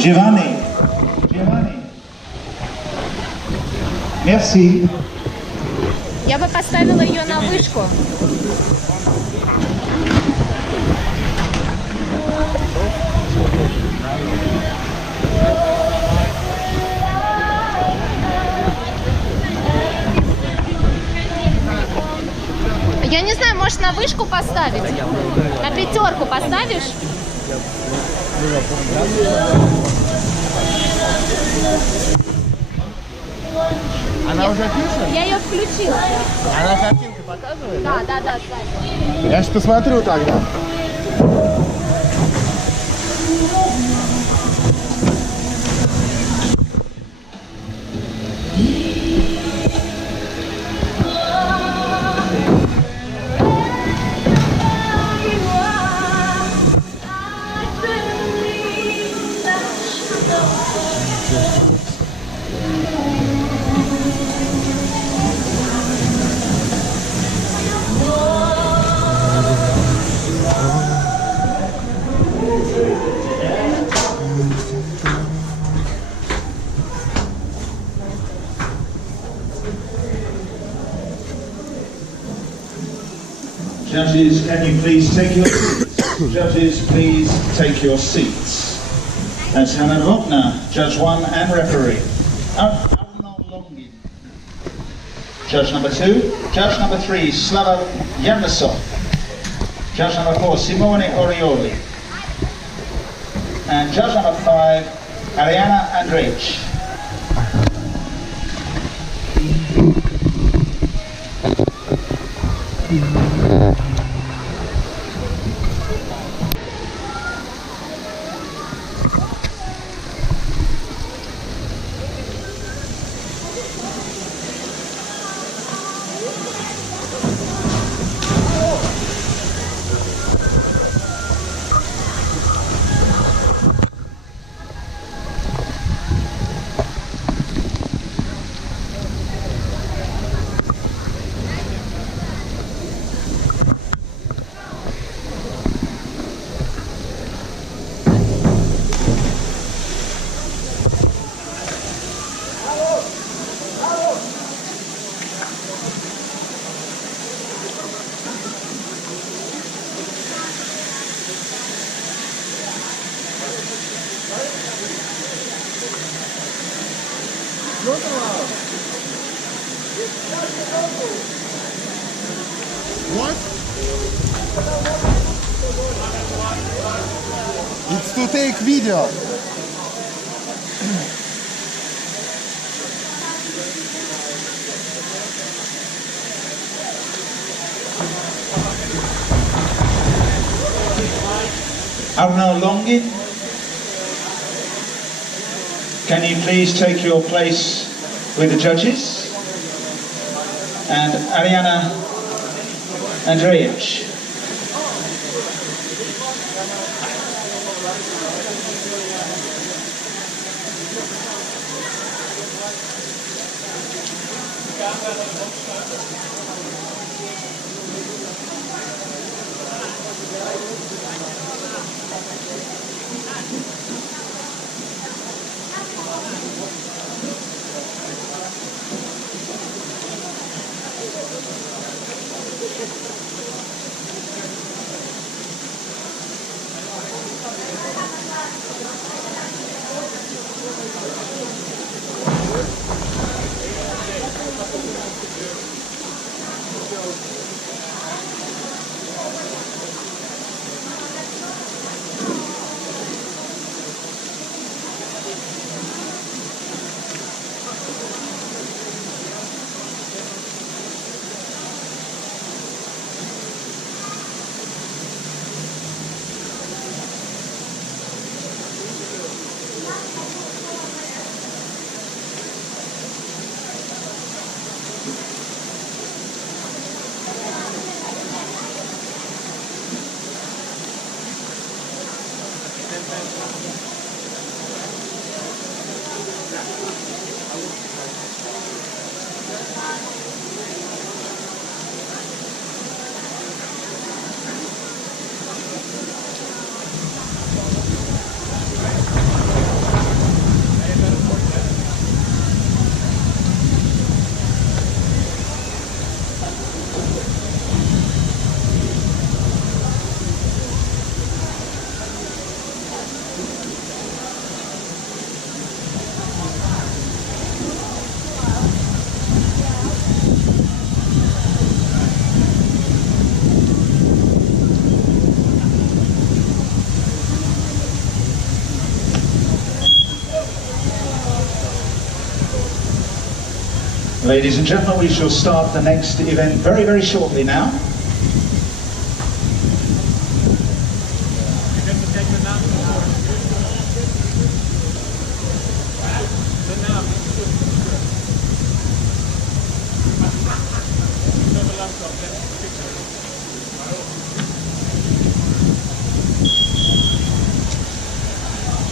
Giovanni. Giovanni. Merci. Я бы поставила ее на вышку. Я не знаю, может на вышку поставить? На пятерку поставишь? Она уже пишет? Я ее включила. Она картинки показывает? Да. Я сейчас посмотрю тогда. Judges, can you please take your seats? Judges, please take your seats. That's Hannah Wagner, Judge 1 and referee. Arnold Longin. Judge number 2. Judge number 3, Slava Yandasov. Judge number 4, Simone Orioli. And judge number 5, Ariana Andrej. What? It's to take video. Arnold Longin, can you please take your place with the judges? And Ariana Andrej. Ladies and gentlemen, we shall start the next event very, very shortly now.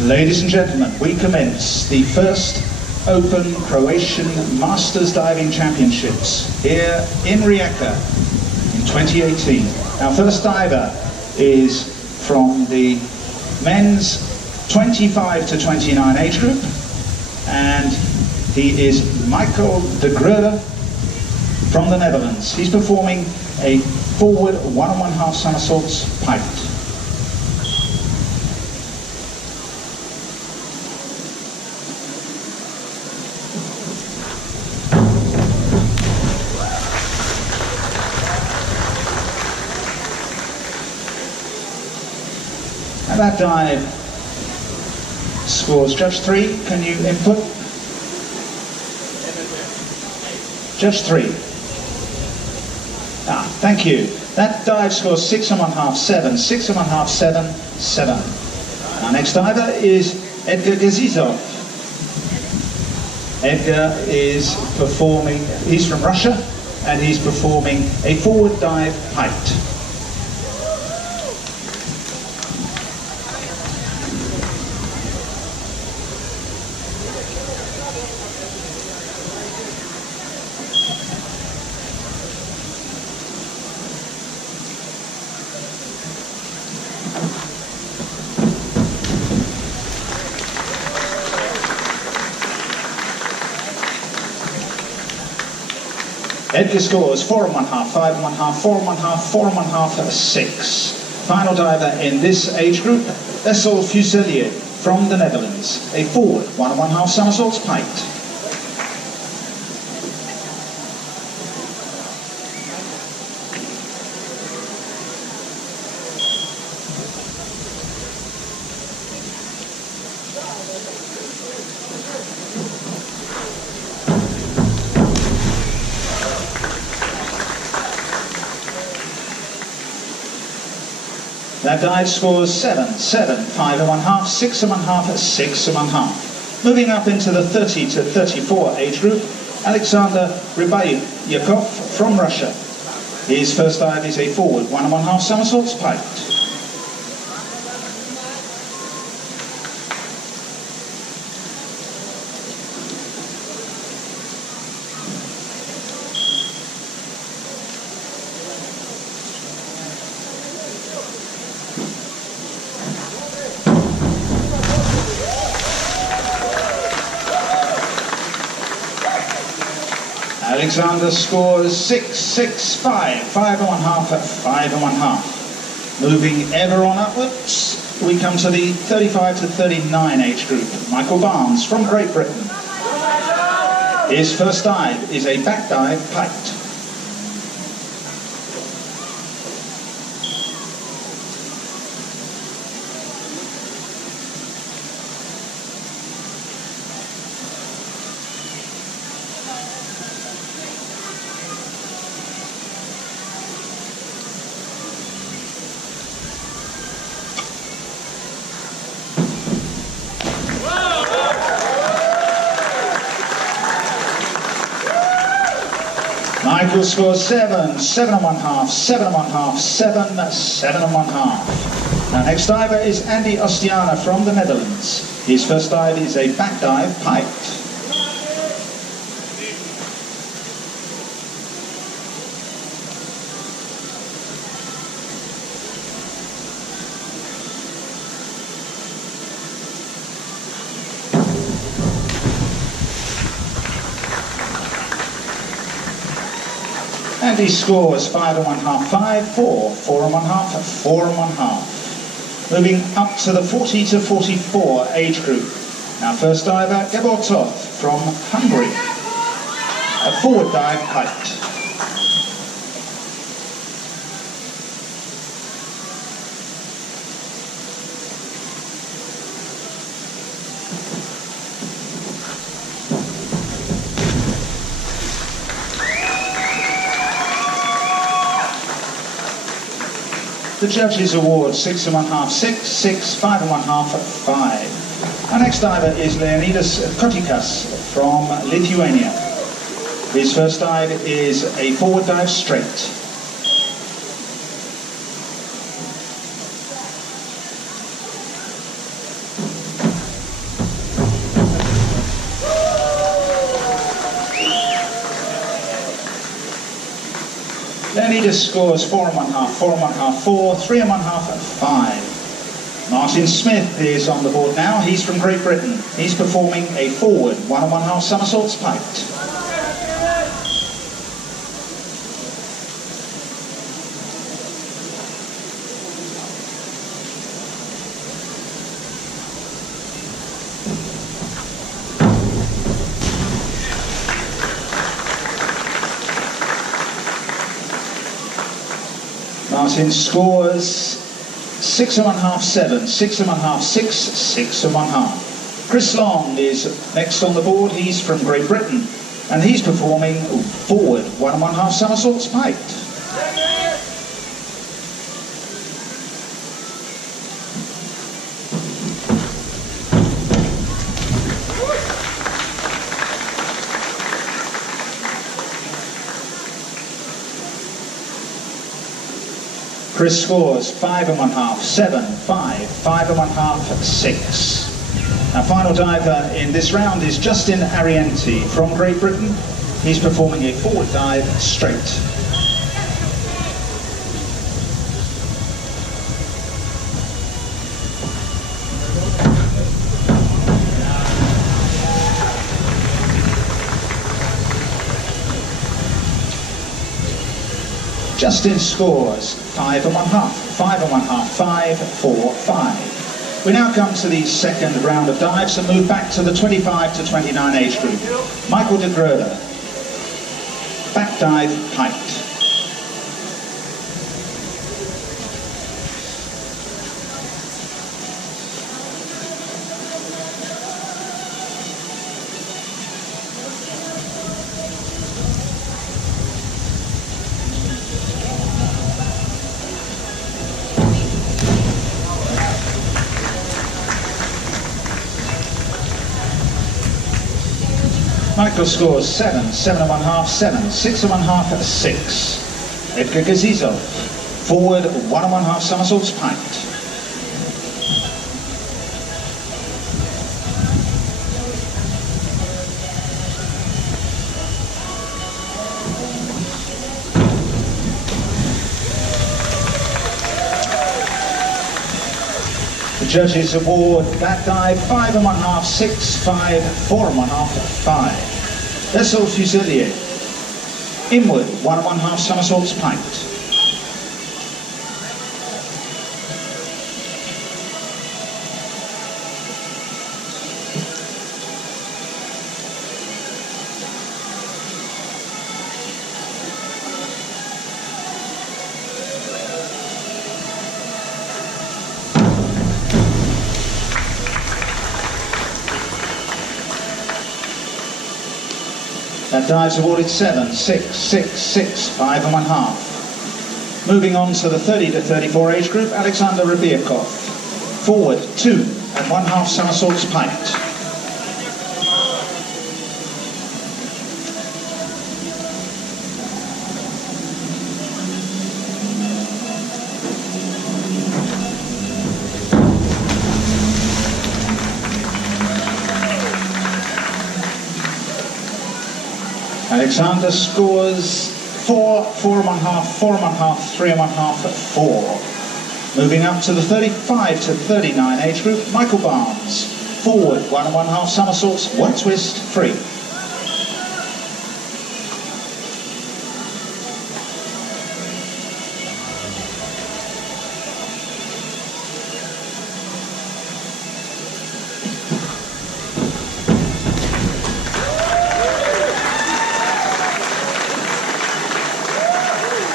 Ladies and gentlemen, we commence the first Open Croatian Masters Diving Championships here in Rijeka in 2018. Our first diver is from the men's 25 to 29 age group, and he is Michael de Gruyter from the Netherlands. He's performing a forward 1.5 somersaults pilot. That dive scores Judge 3. Can you input? Judge 3. Thank you. That dive scores 6.5, 7, 6.5, 7, 7. Our next diver is Edgar Gazizov. Edgar is performing, he's from Russia, and he's performing a forward dive height. Edgar scores 4.5, 5.5, 4.5, 4.5, 6. Final diver in this age group, Essel Fuselier from the Netherlands. A forward 1.5 somersaults pike. That dive scores 7, 7, 5.5, 6.5, 6.5. Moving up into the 30 to 34 age group, Alexander Rybayakov from Russia. His first dive is a forward 1.5 somersaults pike. Alexander scores 6, 6, 5, 5.5, 5.5. Moving ever on upwards, we come to the 35 to 39 age group. Michael Barnes from Great Britain. His first dive is a back dive piked. Michael scores 7, 7.5, 7.5, 7, 7.5. Our next diver is Andy Ostiana from the Netherlands. His first dive is a back dive piked. And he scores 5.5, 5, 4, 4.5, 4.5. Moving up to the 40 to 44 age group. Our first diver, Gabor Toth from Hungary. A forward dive piked. The judges award 6 1/2, 6, 6, 5 1/2, 5. Our next diver is Leonidas Kotikas from Lithuania. His first dive is a forward dive straight. Leonidas scores 4 1/2, 4 1/2, 4, 3 1/2, 5. Martin Smith is on the board now. He's from Great Britain. He's performing a forward 1 1/2 somersaults piked. Martin scores 6 1/2, 7, 6 1/2, 6, 6 1/2. Chris Long is next on the board. He's from Great Britain and he's performing forward 1 1/2 somersaults piked. Chris scores 5 1/2, 7, 5, 5 1/2, 6. Our final diver in this round is Justin Arienti from Great Britain. He's performing a forward dive straight. Justin scores 5 1/2, 5 1/2, 5, 4, 5. We now come to the second round of dives and move back to the 25 to 29 age group. Michael de Groeder, back dive piked. Michael scores 7, 7 1/2, 7, 6 1/2, 6. Edgar Gazizov, forward 1 1/2 somersaults piked. The judges award that dive 5 1/2, 6, 5, 4 1/2, 5. Vessel Fusilier, inward 1 1/2 somersaults piked. That dive's awarded 7, 6, 6, 6, 5 1/2. Moving on to the 30 to 34 age group, Alexander Rybiakov. Forward 2 1/2 somersaults piked. Alexander scores 4, 4 1/2, 4 1/2, 3 1/2, 4. Moving up to the 35 to 39 age group, Michael Barnes. Forward 1 1/2 somersaults, 1 twist, free.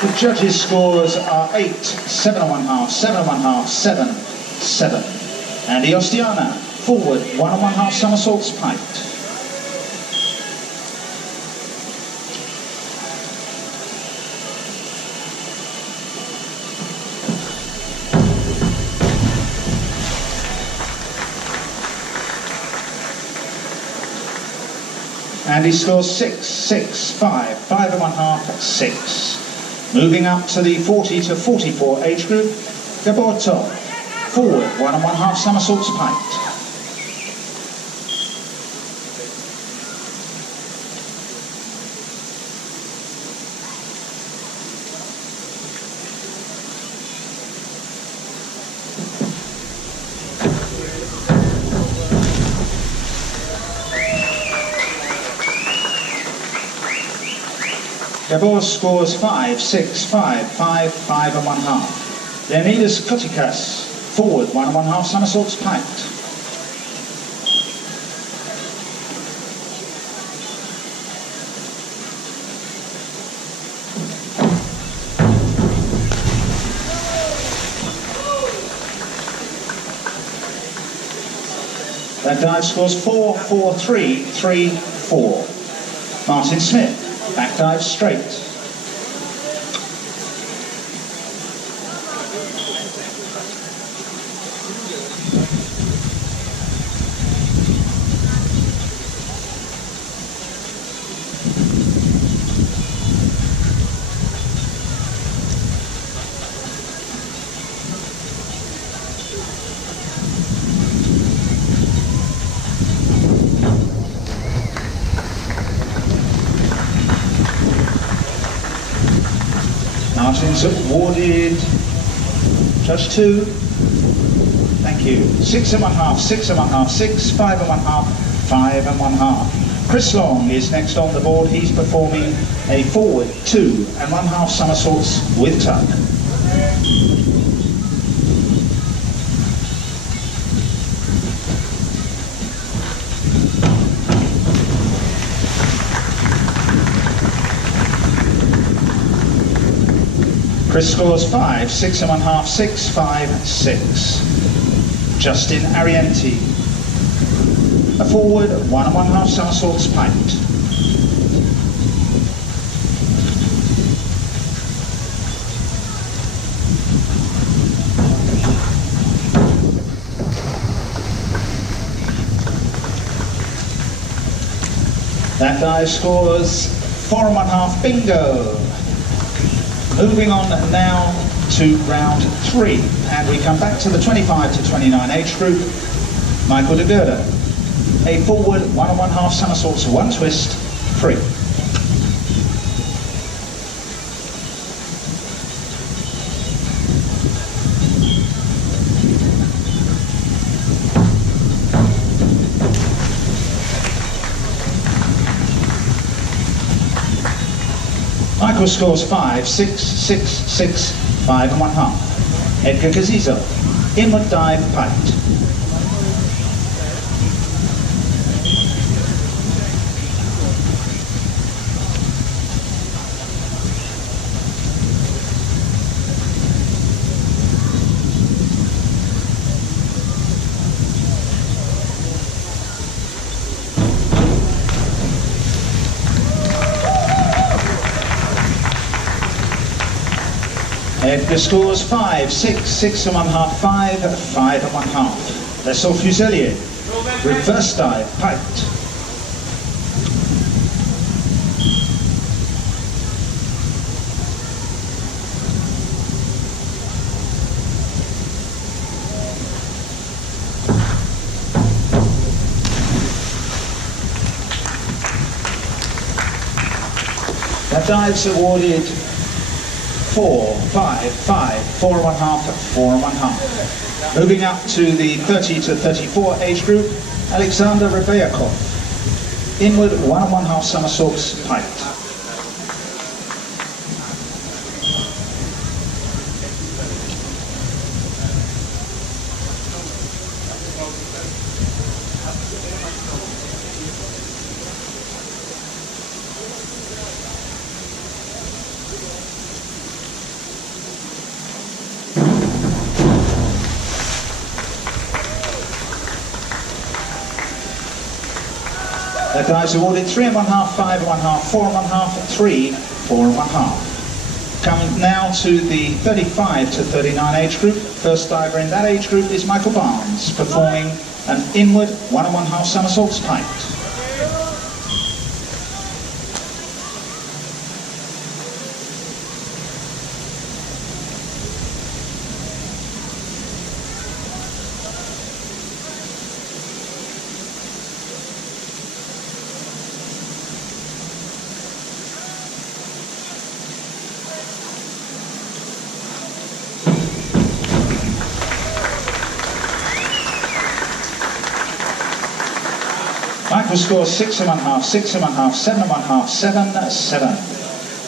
The judges' scores are 8, 7 1/2, 7 1/2, 7, 7. Andy Ostiana, forward 1 1/2 somersaults piked. and he scores 6, 6, 5, 5 1/2, 6. Moving up to the 40 to 44 age group, Gabortov, forward 1 1/2 somersaults pike. Gabor scores 5, 6, 5, 5, 5 1/2. Leonidas Kotikas, forward 1 1/2 somersaults piked. That dive scores 4, 4, 3, 3, 4. Martin Smith, back dive straight. Martin's awarded Judge 2. Thank you. 6 1/2, 6 1/2, 6, 5 1/2, 5 1/2. Chris Long is next on the board. He's performing a forward 2 1/2 somersaults with tug. Chris scores 5, 6 1/2, 6, 5, 6. Justin Arienti, a forward 1 1/2 somersaults piked. That dive scores 4 1/2, bingo. Moving on now to round 3, and we come back to the 25 to 29 age group. Michael de Gerda, a forward 1 1/2 somersaults, 1 twist, free. Michael scores 5, 6, 6, 6, 5 1/2. Edgar Gazizo, inward dive piked. Edgar scores 5, 6, 6 1/2, 5, 5 1/2. Vessel Fuselier, reverse dive, piked. That dive's awarded 4, 5, 5, 4 1/2, 4 1/2. Moving up to the 30 to 34 age group, Alexander Rebayakov, inward 1 1/2 somersaults piked. That dive's awarded 3 1/2, 5 1/2, 4 1/2, 3, 4 1/2. Coming now to the 35 to 39 age group. First diver in that age group is Michael Barnes, performing an inward 1 1/2 somersaults piked. who scores 6.5, 6.5, 7.5, 7, 7.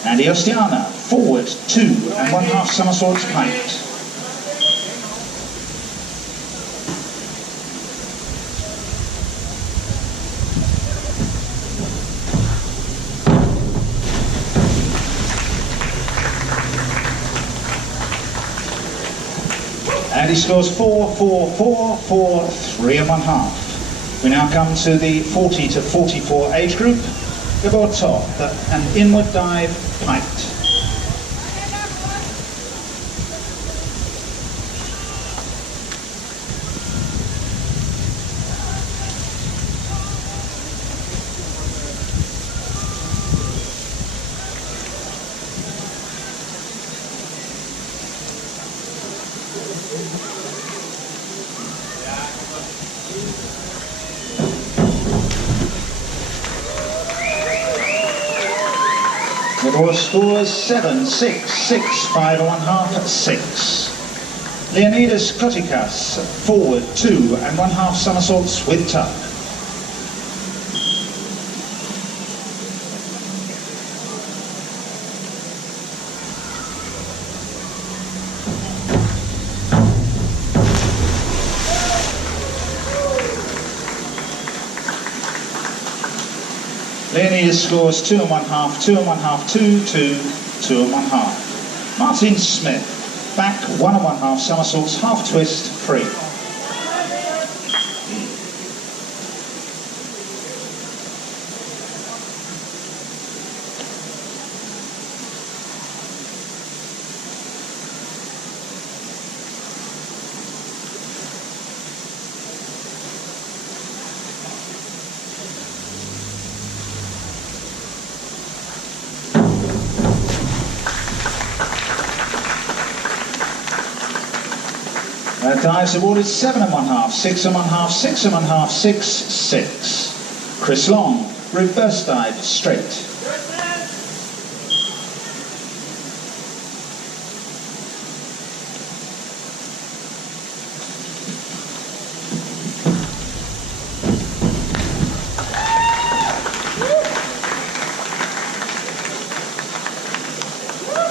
Andy Ostiana, forward, 2.5 somersaults pint. And he scores 4, 4, 4, 4, 3.5. We now come to the 40 to 44 age group. Gabor top, an inward dive pint. Gabor scores 7, 6, 6, 5.5, 6. Leonidas Kotikas, forward, 2.5 somersaults with tuck. Leonidas scores 2.5, 2.5, 2, 2, 2.5. Martin Smith, back 1.5 somersaults, half twist, free. Dives awarded 7.5, 6.5, 6.5, 6, 6. Chris Long, reverse dive, straight.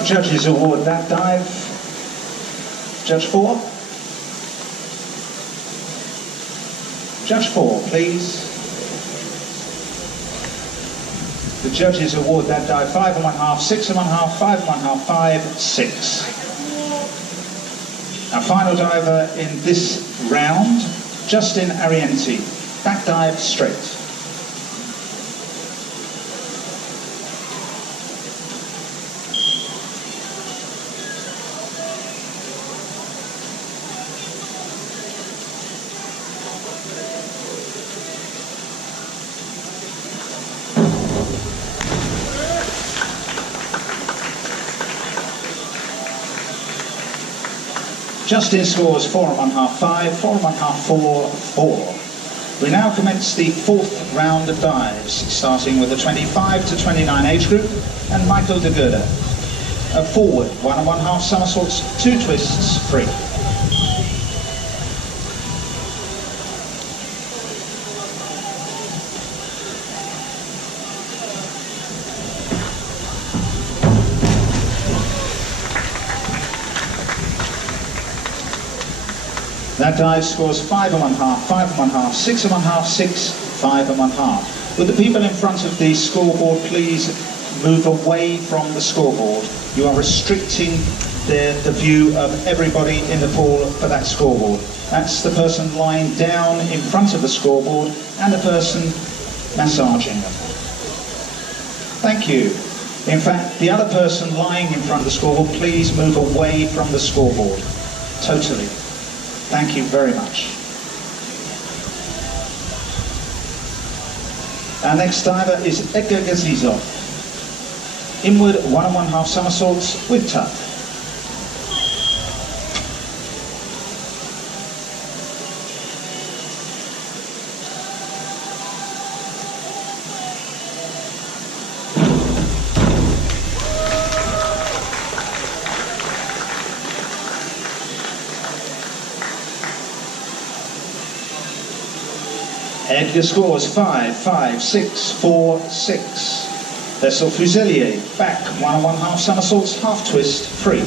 Judges award that dive. Judge 4. Judge 4, please. The judges award that dive 5.5, 6.5, 5.5, 5, 6. Our final diver in this round, Justin Arienti. Back dive straight. Justin scores 4.5, 5, 4.5, 4, 4. We now commence the fourth round of dives, starting with the 25 to 29 age group, and Michael de Goede. A forward, 1.5 somersaults, 2 twists, free. That dive scores 5.5, 5.5, 6.5, 6, 5.5. Would the people in front of the scoreboard please move away from the scoreboard? You are restricting the view of everybody in the pool for that scoreboard. That's the person lying down in front of the scoreboard and the person massaging them. Thank you. In fact, the other person lying in front of the scoreboard, please move away from the scoreboard. Totally. Thank you very much. Our next diver is Edgar Gazizov. Inward 1.5 somersaults with tuck. your scores. 5, 5, 6, 4, 6. Vessel Fuselier, back, 1 1/2 somersaults, half twist, free.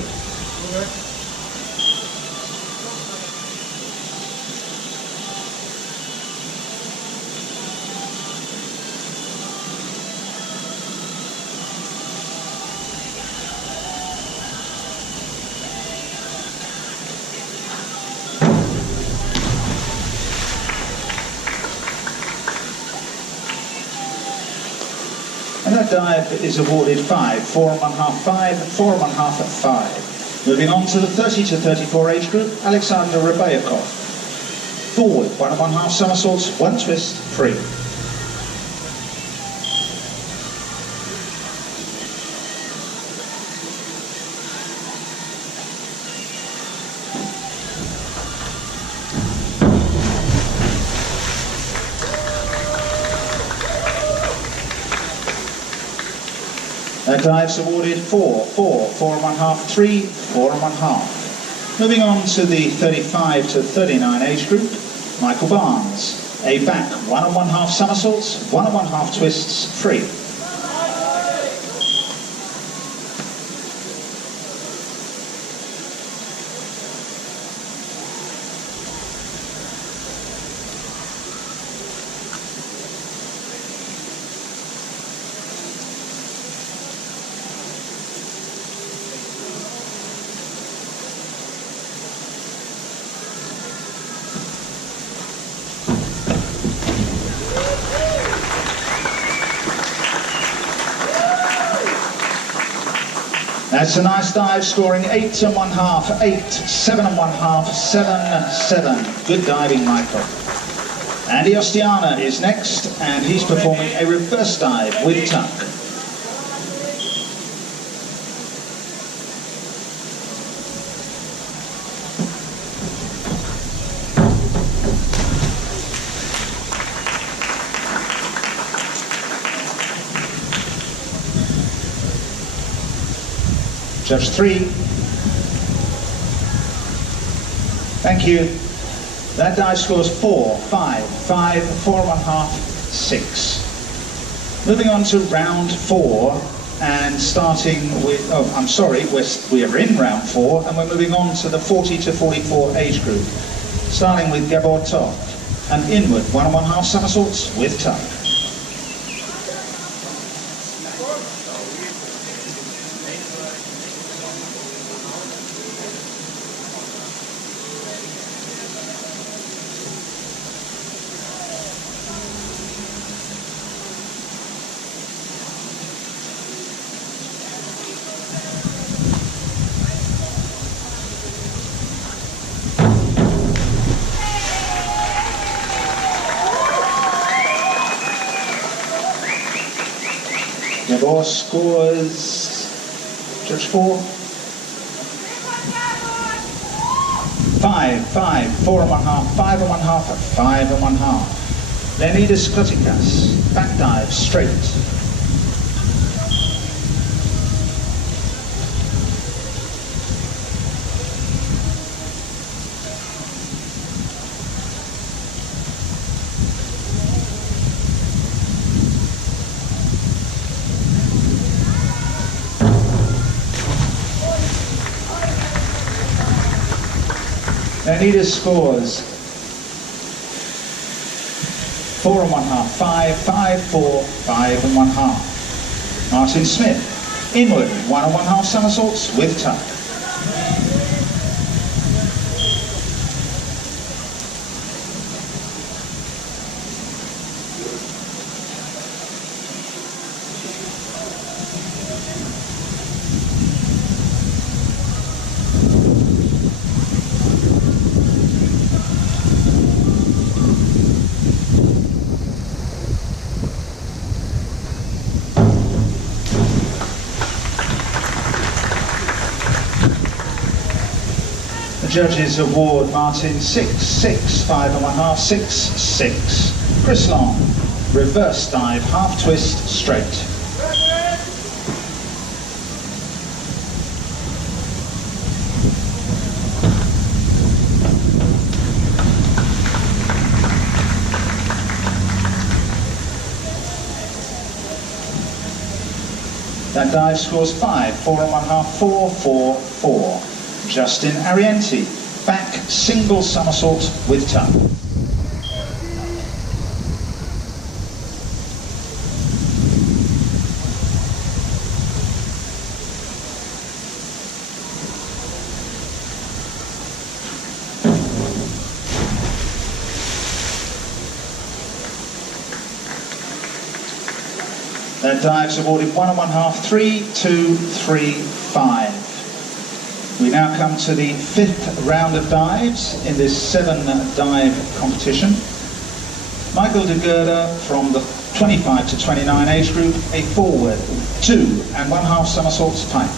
And that dive is awarded 5, 4 1/2, 5, 4 1/2 at 5. Moving on to the 30 to 34 age group, Alexander Rebayakov. Forward, 1 1/2 somersaults, 1 twist, free. That dive's awarded 4, 4, 4 1/2, 3, 4 1/2. Moving on to the 35 to 39 age group, Michael Barnes. A back, 1 1/2 somersaults, 1 1/2 twists, free. That's a nice dive, scoring 8 1/2, 8, 7 1/2, 7, 7. Good diving, Michael. Andy Ostiana is next, and he's performing a reverse dive with tuck. Judge 3. Thank you. That dive scores 4, 5, 5, 4 1/2, 6. Moving on to round 4 and starting with, we are in round 4 and we're moving on to the 40 to 44 age group. Starting with Gabor Tov, an inward 1 1/2 somersaults with tuck. Gabor scores, Judge 4. 5, 5, 4 1/2, 5 1/2, 5 1/2. Leonidas Kotikas, back dive, straight. Anita scores 4 1/2, 5, 5, 4, 5 1/2. Martin Smith, inward 1 1/2 somersaults with tuck. The judges award Martin 6, 6, 5 1/2, 6, 6. Chris Long, reverse dive, half twist, straight. That dive scores 5, 4.5, 4, 4, 4. Justin Arienti, back single somersault with tuck. That dive's awarded 1.5, 3, 2, 3, 5. We now come to the 5th round of dives in this 7-dive competition. Michael de Gerda from the 25 to 29 age group, a forward, 2.5 somersaults tight.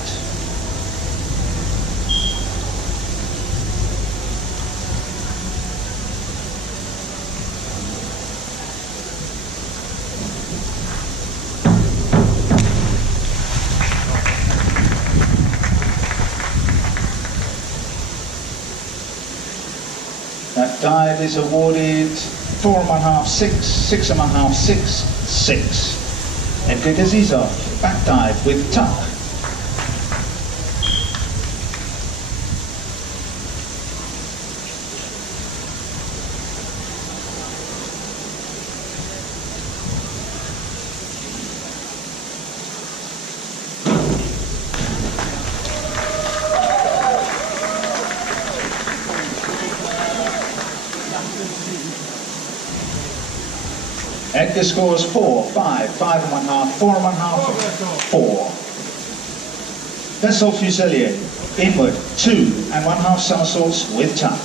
That dive is awarded 4.5, 6, 6.5, 6, 6. Edgar Gazizov, back dive with tuck. Edgar scores 4, 5, 5.5, 4.5, 4. Vessel Fuselier, inward, 2.5 somersaults with tuck.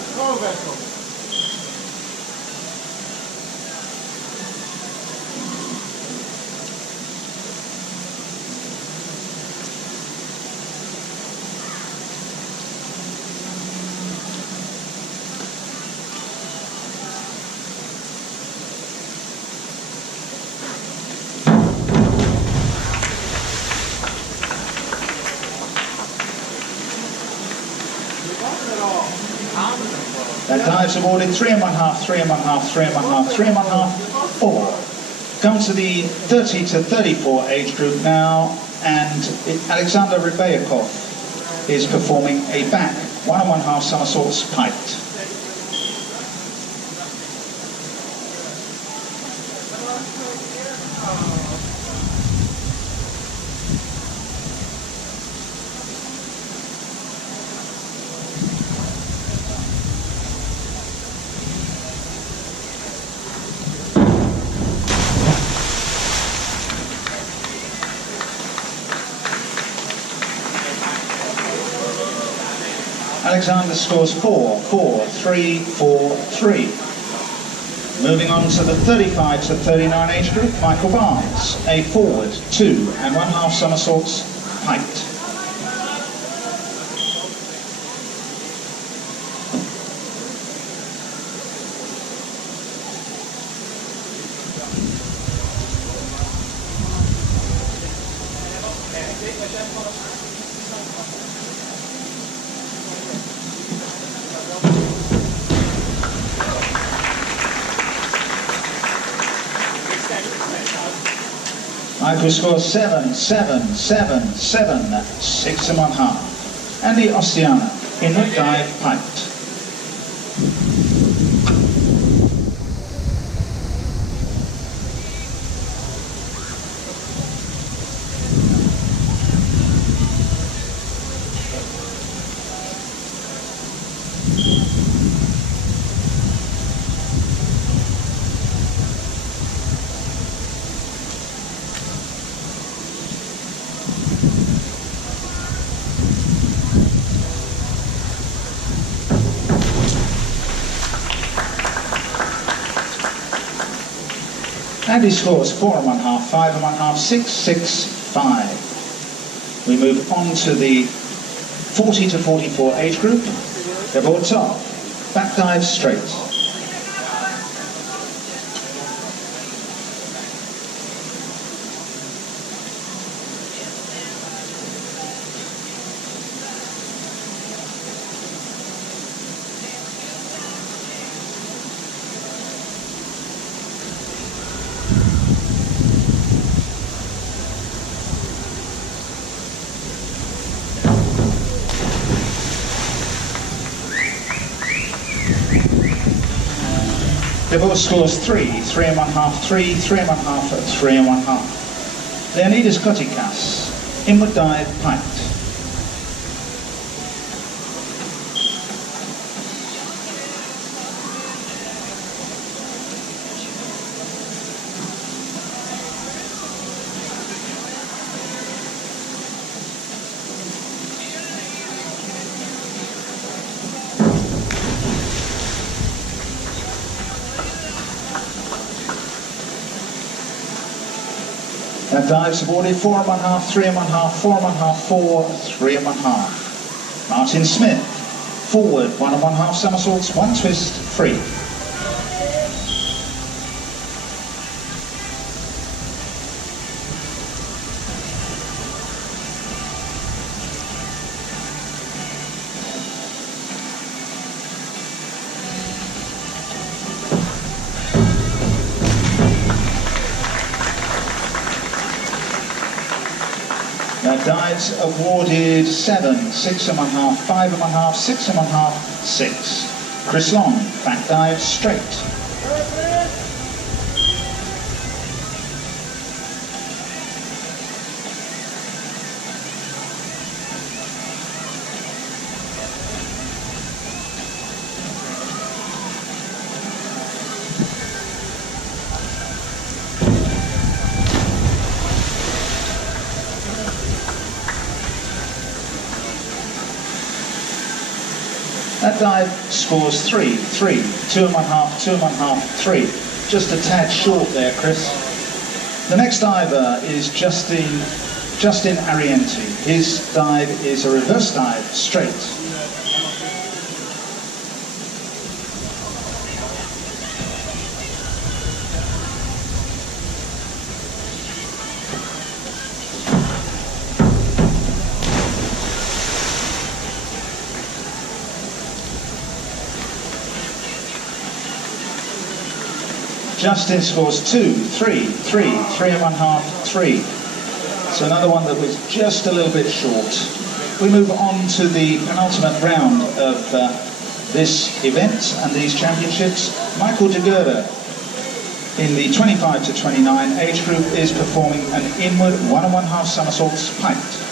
That dive's awarded 3.5, 3.5, 3.5, 3.5, 4. Come to the 30 to 34 age group now, and Alexander Rybayakov is performing a back 1.5 somersaults piped. Alexander scores 4, 4, 3, 4, 3. Moving on to the 35 to 39 age group, Michael Barnes, a forward, 2.5 somersaults piped. Michael scores 7, 7, 7, 7, 6.5. Andy Ostiana, inward dive piped. Andy scores 4.5, 5.5, 6, 6, 5. We move on to the 40 to 44 age group. Gabor top, back dive straight. Divorce scores 3, 3 and 1/2, 3, 3 and 1/2, 3 and 1/2. Leonidas Kotikas, inward dive, piked. That dive's awarded 4 and 1/2, 3 and 1/2, 4 and 1/2, 4, 3 and 1/2. Martin Smith, forward, 1 and 1/2 somersaults, 1 twist, free. That dive's awarded 7, 6 and 1/2, 5 and 1/2, 6 and 1/2, 6. Chris Long, back dive, straight. That dive scores 3, 3, 2 and 1/2, 2 and 1/2, 3. Just a tad short there, Chris. The next diver is Justin Arienti. His dive is a reverse dive, straight. Justin scores 2, 3, 3, 3 and 1/2, 3. So another one that was just a little bit short. We move on to the penultimate round of this event and these championships. Michael de Gerda in the 25 to 29 age group is performing an inward 1 and 1/2 somersaults piked.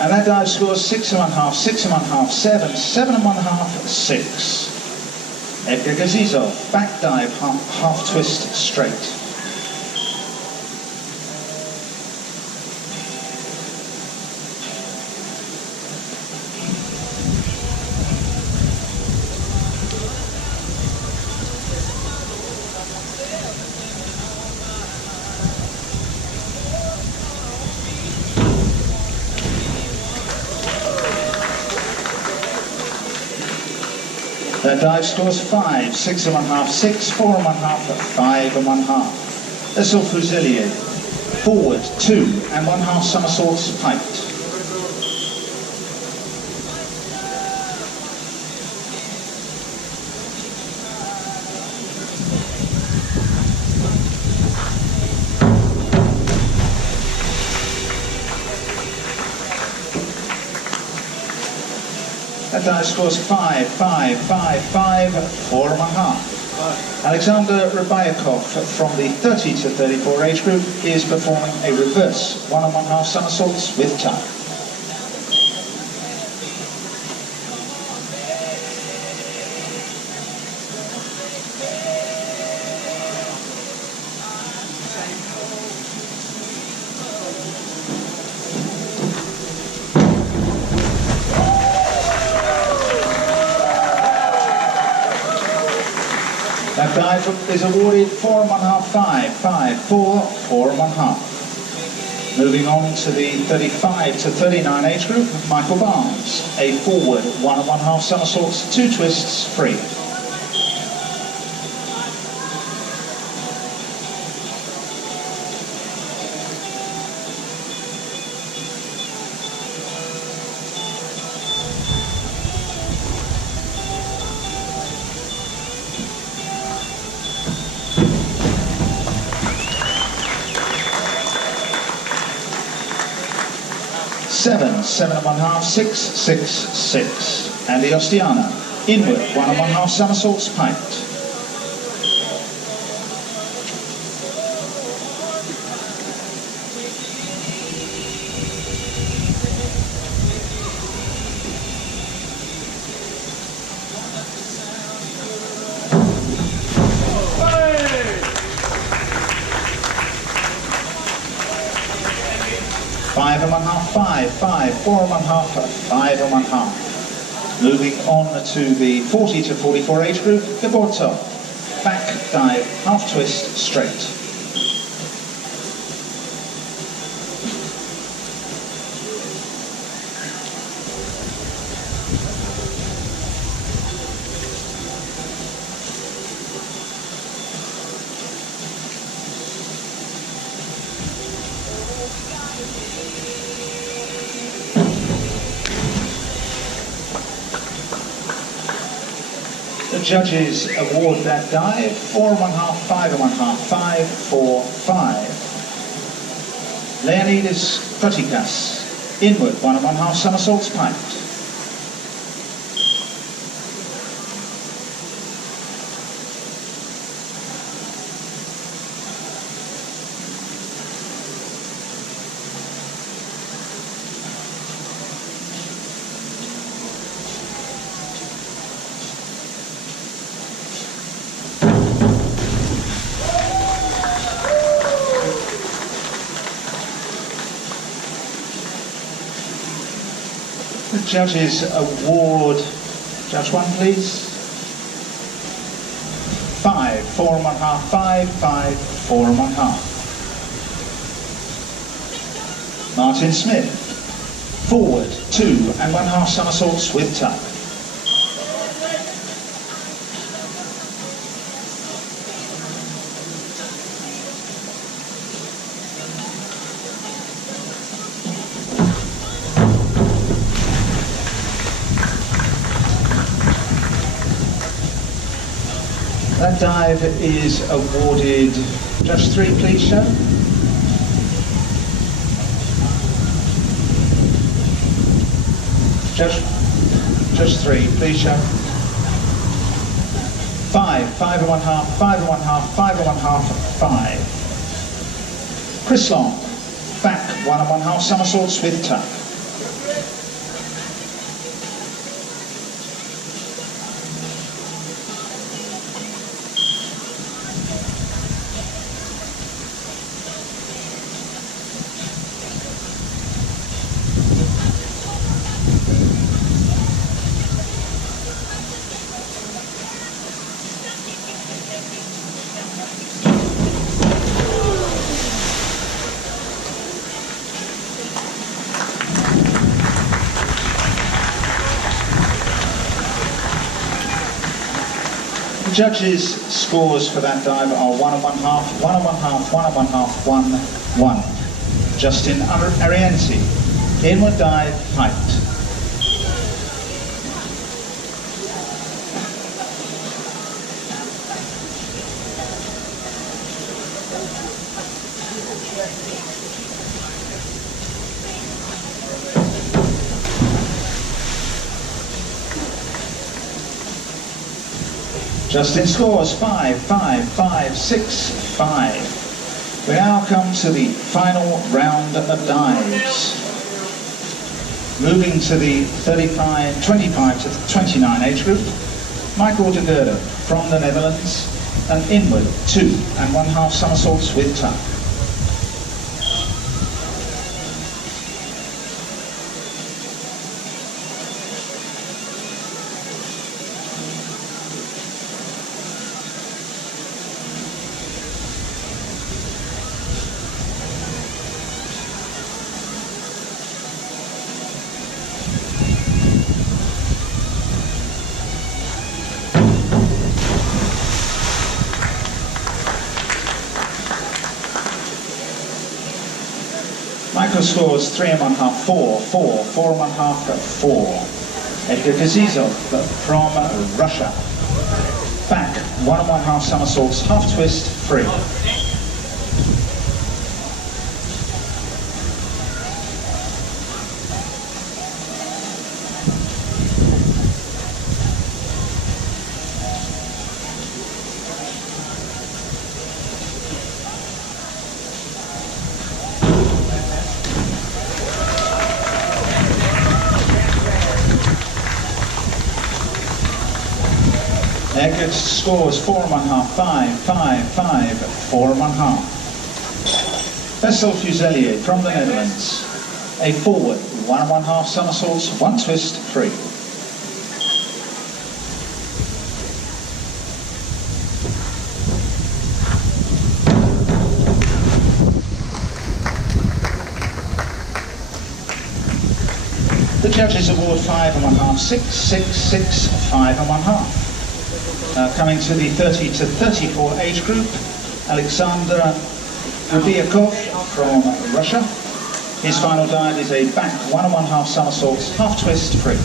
And that dive scores 6 and 1/2, 6 and 1/2, 7, 7 and 1/2, 6. Edgar Gazizov, back dive, half twist, straight. That dive scores 5, 6 and 1/2, 6, 4 and 1/2, 5 and 1/2. Essel Fuselier, forward, 2 and 1/2 somersaults piked. That dive scores 5, 5, 5, 5, 4 and 1/2. Alexander Rybayakov from the 30 to 34 age group is performing a reverse 1 and 1/2 somersaults with tuck. That dive is awarded 4 and 1/2, 5, 5, 4, 4 and 1/2. Moving on to the 35 to 39 age group, Michael Barnes, a forward 1 and 1/2 somersaults, 2 twists, free. 7, 7 and 1/2, 6, 6, 6. And the Ostiana, inward, 1 and 1/2 somersaults, piked. Five and 1/2, 5, 5, 4 and 1/2, 5 and 1/2. Moving on to the 40 to 44 age group, Gaborto. Back dive, half twist, straight. The judges award that dive 4 and 1/2, 5 and 1/2, 5, 4, 5. Leonidas Protikas, inward, 1 and 1/2 somersaults, piked. The judges award, judge 1 please. 5, 4 and 1/2, 5, 5, 4 and 1/2. Martin Smith, forward, 2 and 1/2 somersaults with tuck. That dive is awarded, judge 3 please show. Judge 3 please show. 5, 5 and 1/2, 5 and 1/2, 5 and 1/2, 5. Chris Long, back 1 and 1/2 somersaults with tuck. The judges' scores for that dive are 1 and 1/2, 1 and 1/2, 1 and 1/2, 1, 1. Justin Arienti, inward dive, piked. Justin scores 5, 5, 5, 6, 5. We now come to the final round of dives. Moving to the 25 to 29 age group, Michael de Gerde from the Netherlands, and inward, 2 and 1/2 somersaults with tuck. Michael scores 3 and 1/2, 4, 4, 4 and 1/2, 4. Edgar Kazizov from Russia. Back, 1 and 1/2 somersaults, half twist, free. Eckert scores 4.5, 5, 5, 5, 4.5. Vessel Fuselier from the Netherlands. A forward, 1.5 somersaults, 1 twist, free. The judges award 5.5, 6, 6, 6, 5.5. Coming to the 30 to 34 age group, Alexander Rubiakov from Russia. His final dive is a back 1.5 somersaults, half twist, free.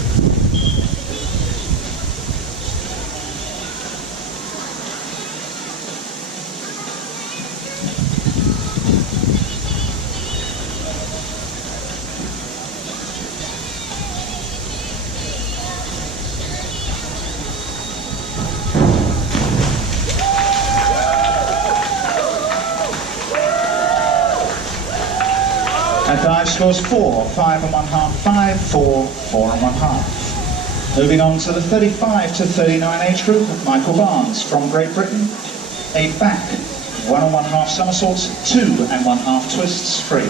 And dive scores 4, 5.5, 5, 4, 4.5. Moving on to the 35 to 39 age group, Michael Barnes from Great Britain. A back, 1.5 somersaults, 2.5 twists, free.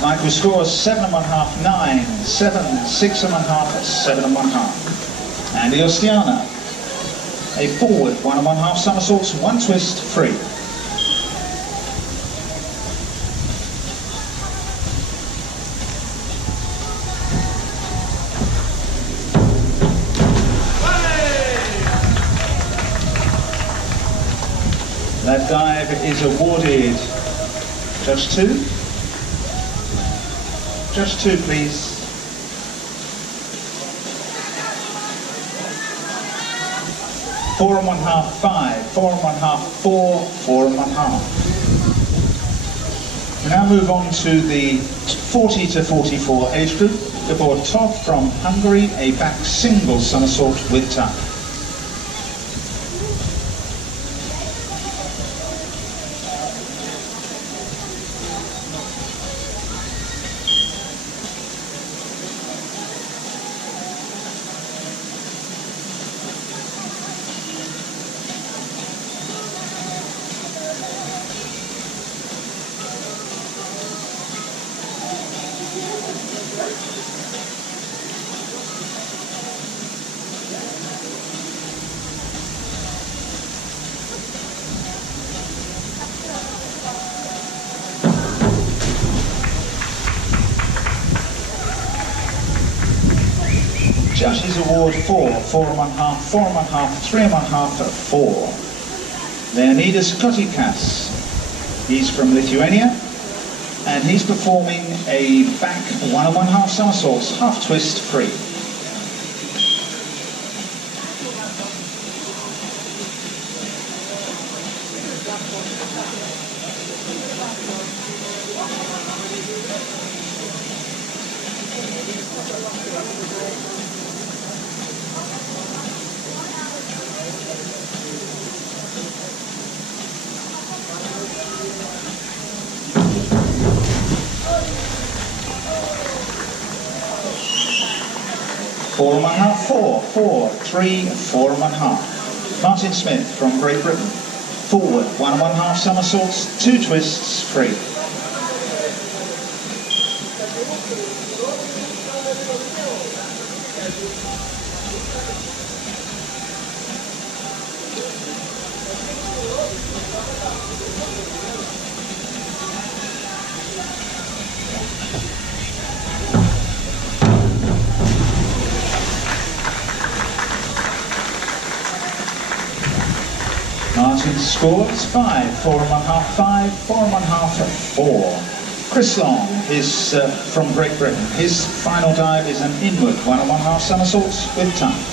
Michael scores 7.5, 9, 7, 6.5, 7.5. Andy Ostiana, a forward, 1.5 somersaults, 1 twist, free. That dive is awarded just 2. Just 2, please. Four and 1/2, 5, 4 and 1/2, 4, 4 and 1/2. We now move on to the 40 to 44 age group. Gabor Tov from Hungary, a back single somersault with tuck. Judges award 4, 4 and 1/2, 4 and 1/2, 3 and 1/2, 4. Leonidas Kotikas, he's from Lithuania, and he's performing a back 1 and 1/2 somersaults, half twist, free. Four and 1/2, 4, 4, 3, 4 and 1/2. Martin Smith from Great Britain. Forward, 1 and 1/2 somersaults, 2 twists, free. Martin scores 5, 4 and 1/2, 5, 4 and 1/2, 4. Chris Long is from Great Britain. His final dive is an inward 1 and 1/2 somersaults with tongue.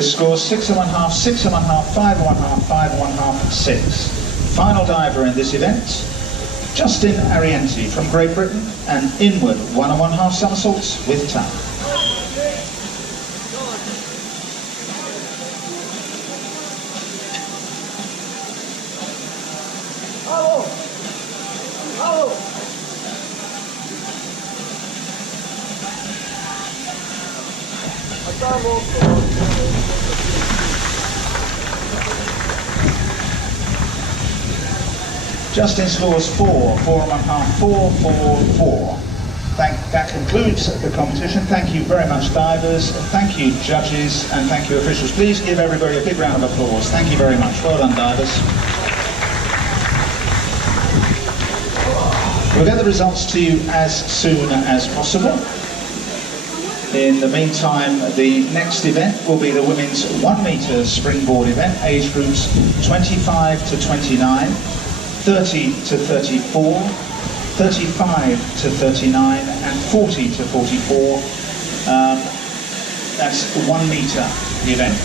Chris scores 6.5, 6.5, 5.5, 5.5, 6. Final diver in this event, Justin Arienti from Great Britain, and inward 1.5 somersaults with tap. Justin scores 4, 4.5, 4, 4, 4. That concludes the competition. Thank you very much, divers. Thank you, judges, and thank you, officials. Please give everybody a big round of applause. Thank you very much. Well done, divers. We'll get the results to you as soon as possible. In the meantime, the next event will be the women's 1 metre springboard event, age groups 25 to 29, 30 to 34, 35 to 39, and 40 to 44. That's the 1 metre event.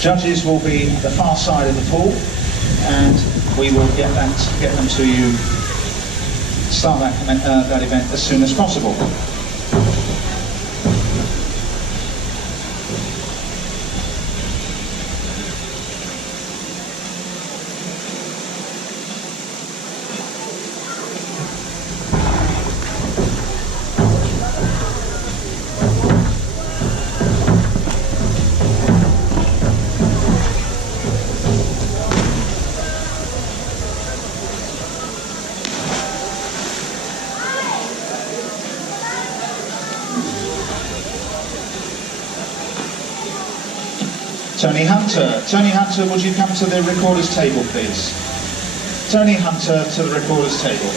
Judges will be at the far side of the pool, and we will get them to you. Start that event as soon as possible. Tony Hunter, would you come to the recorder's table, please? Tony Hunter to the recorder's table.